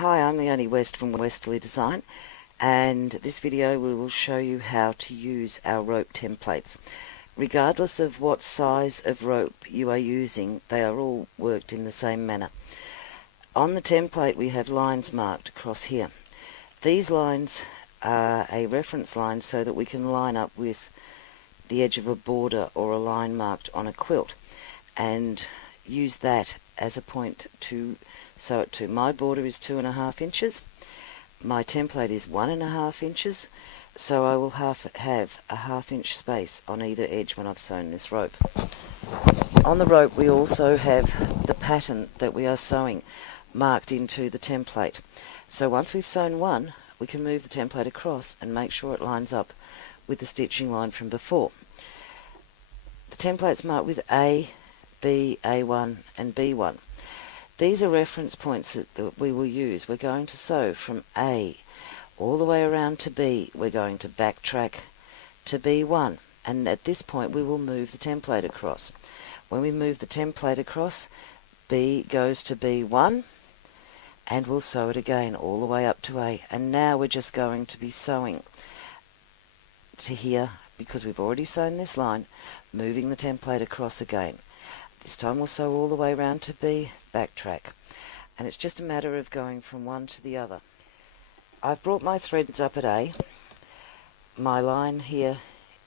Hi, I'm Leonie West from Westerly Design, and this video we will show you how to use our rope templates. Regardless of what size of rope you are using, they are all worked in the same manner. On the template we have lines marked across here. These lines are a reference line so that we can line up with the edge of a border or a line marked on a quilt and use that as a point to sew it to. My border is 2.5 inches. My template is 1.5 inches, so I will have a 1/2 inch space on either edge when I've sewn this rope. On the rope we also have the pattern that we are sewing marked into the template. So once we've sewn one, we can move the template across and make sure it lines up with the stitching line from before. The template's marked with A, B, A1 and B1. These are reference points that we will use. We're going to sew from A all the way around to B. We're going to backtrack to B1, and at this point we will move the template across. When we move the template across, B goes to B1 and we'll sew it again all the way up to A. And now we're just going to be sewing to here because we've already sewn this line, moving the template across again. This time we'll sew all the way around to B, backtrack, and it's just a matter of going from one to the other. I've brought my threads up at A. My line here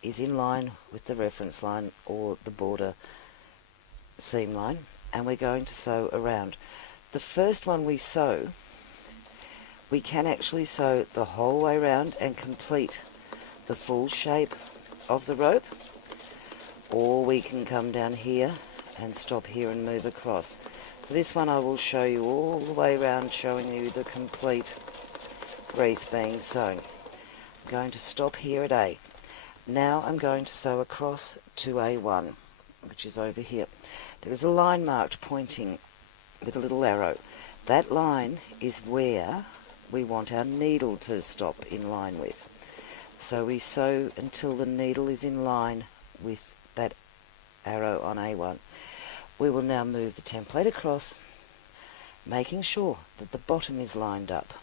is in line with the reference line or the border seam line, and we're going to sew around. The first one we sew, we can actually sew the whole way around and complete the full shape of the rope, or we can come down here and stop here and move across. For this one I will show you all the way around, showing you the complete wreath being sewn. I'm going to stop here at A. Now I'm going to sew across to A1, which is over here. There is a line marked pointing with a little arrow. That line is where we want our needle to stop in line with. So we sew until the needle is in line with that arrow on A1. We will now move the template across, making sure that the bottom is lined up.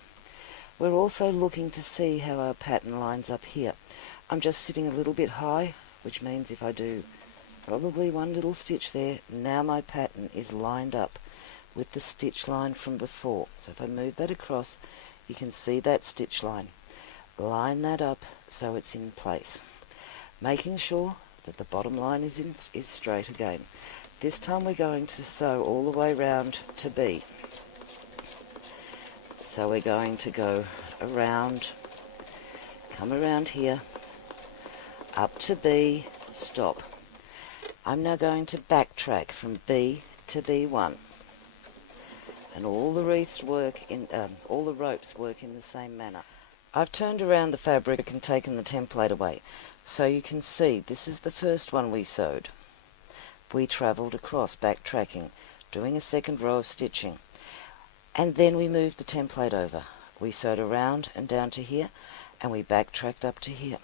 We're also looking to see how our pattern lines up here. I'm just sitting a little bit high, which means if I do probably one little stitch there, now my pattern is lined up with the stitch line from before. So if I move that across, you can see that stitch line. Line that up so it's in place, making sure that the bottom line is straight again. This time we're going to sew all the way round to B. So we're going to go around, come around here, up to B, stop. I'm now going to backtrack from B to B1. And all the wreaths work in, all the ropes work in the same manner. I've turned around the fabric and taken the template away, so you can see this is the first one we sewed. We travelled across, backtracking, doing a second row of stitching, and then we moved the template over. We sewed around and down to here, and we backtracked up to here.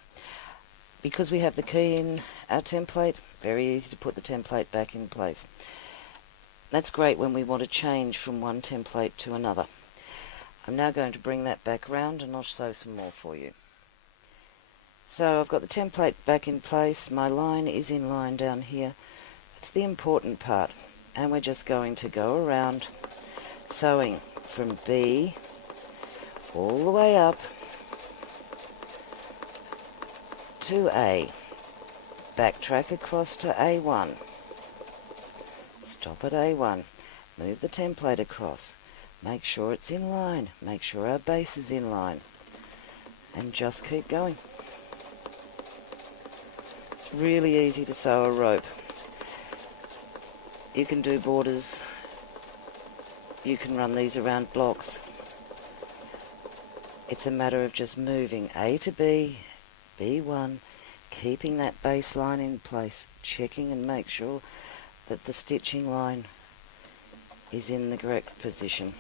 Because we have the key in our template, very easy to put the template back in place. That's great when we want to change from one template to another. I'm now going to bring that back round and I'll sew some more for you. So I've got the template back in place, my line is in line down here. That's the important part, and we're just going to go around sewing from B all the way up to A. Backtrack across to A1. Stop at A1. Move the template across. Make sure it's in line. Make sure our base is in line. And just keep going. It's really easy to sew a rope. You can do borders. You can run these around blocks. It's a matter of just moving A to B, B1, keeping that base line in place, checking and make sure that the stitching line is in the correct position.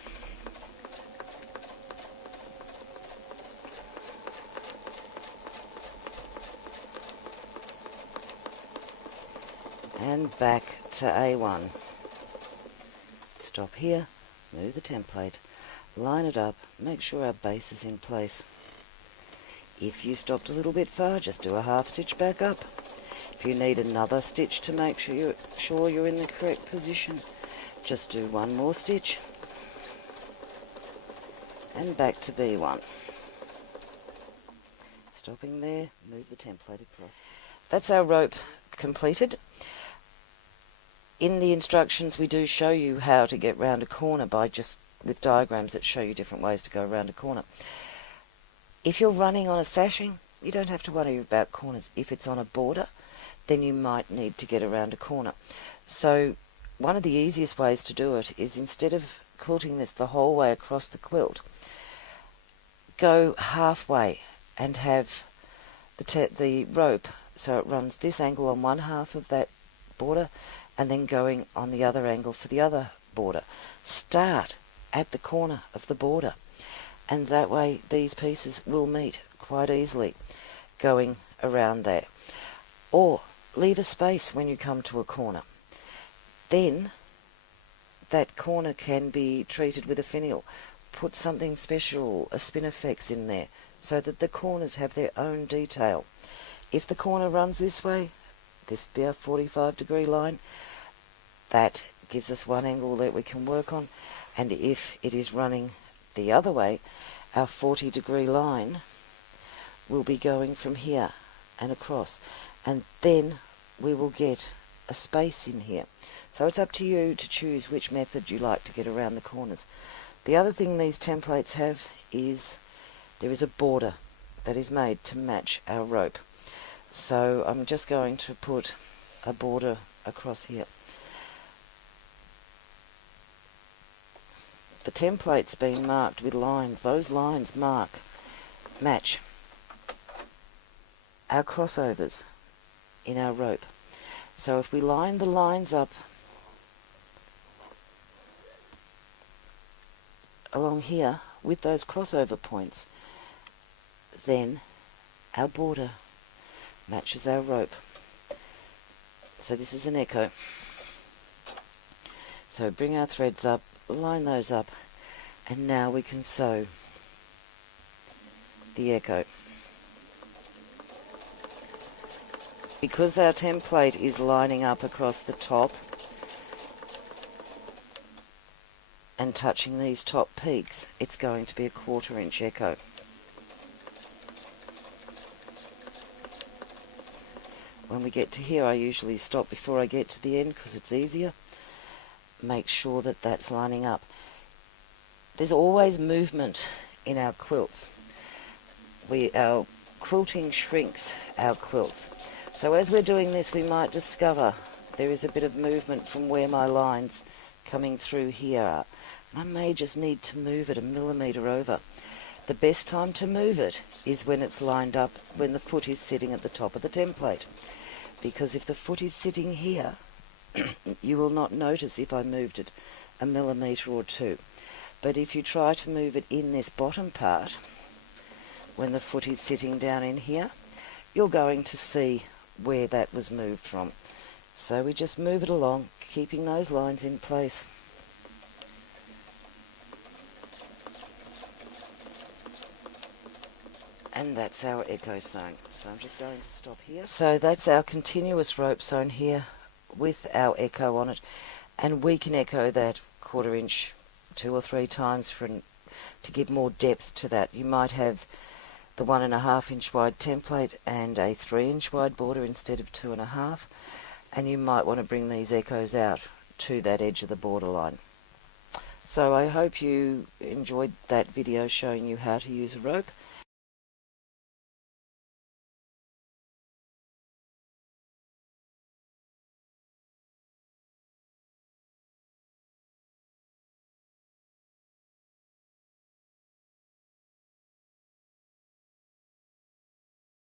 And back to A1. Stop here, move the template, line it up, make sure our base is in place. If you stopped a little bit far, just do a half stitch back up. If you need another stitch to make sure you're in the correct position, just do one more stitch and back to B1. Stopping there, move the template across. That's our rope completed. In the instructions we do show you how to get round a corner with diagrams that show you different ways to go around a corner. If you're running on a sashing, you don't have to worry about corners. If it's on a border, then you might need to get around a corner. So one of the easiest ways to do it is, instead of quilting this the whole way across the quilt, go halfway and have the rope so it runs this angle on one half of that border and then going on the other angle for the other border. Start at the corner of the border, and that way these pieces will meet quite easily going around there. Or leave a space when you come to a corner. Then that corner can be treated with a finial. Put something special, a Spinifex in there, so that the corners have their own detail. If the corner runs this way, this would be our 45-degree line. That gives us one angle that we can work on. And if it is running the other way, our 40-degree line will be going from here and across. And then we will get a space in here. So it's up to you to choose which method you like to get around the corners. The other thing these templates have is there is a border that is made to match our rope. So I'm just going to put a border across here. The template's been marked with lines. Those lines match our crossovers in our rope. So if we line the lines up along here with those crossover points, then our border matches our rope. So this is an echo. So bring our threads up, line those up, and now we can sew the echo. Because our template is lining up across the top and touching these top peaks, it's going to be a 1/4 inch echo. When we get to here, I usually stop before I get to the end because it's easier. Make sure that that's lining up. There's always movement in our quilts. Our quilting shrinks our quilts. So as we're doing this, we might discover there is a bit of movement from where my lines coming through here are. I may just need to move it 1 millimetre over. The best time to move it is when it's lined up, when the foot is sitting at the top of the template. Because if the foot is sitting here, you will not notice if I moved it 1 millimetre or 2. But if you try to move it in this bottom part, when the foot is sitting down in here, you're going to see where that was moved from. So we just move it along, keeping those lines in place. And that's our echo sewn. So I'm just going to stop here. So that's our continuous rope sewn here with our echo on it. And we can echo that 1/4 inch 2 or 3 times to give more depth to that. You might have the 1.5 inch wide template and a 3 inch wide border instead of 2.5, and you might want to bring these echoes out to that edge of the borderline. So I hope you enjoyed that video showing you how to use a rope.